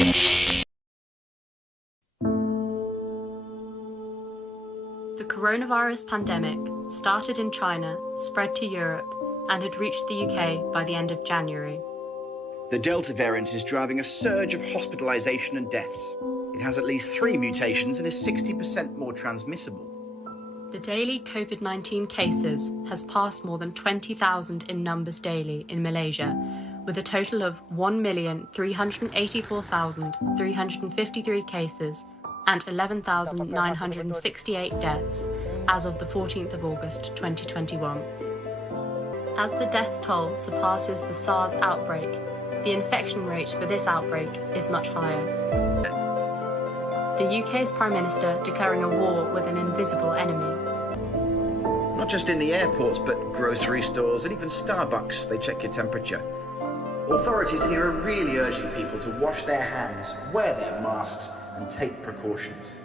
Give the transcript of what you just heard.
The coronavirus pandemic started in China, spread to Europe, and had reached the UK by the end of January. The Delta variant is driving a surge of hospitalisation and deaths. It has at least 3 mutations and is 60% more transmissible. The daily COVID-19 cases has passed more than 20,000 in numbers daily in Malaysia, with a total of 1,384,353 cases and 11,968 deaths as of the 14th of August 2021. As the death toll surpasses the SARS outbreak, the infection rate for this outbreak is much higher. The UK's Prime Minister declaring a war with an invisible enemy. Not just in the airports, but grocery stores and even Starbucks, they check your temperature. Authorities here are really urging people to wash their hands, wear their masks and take precautions.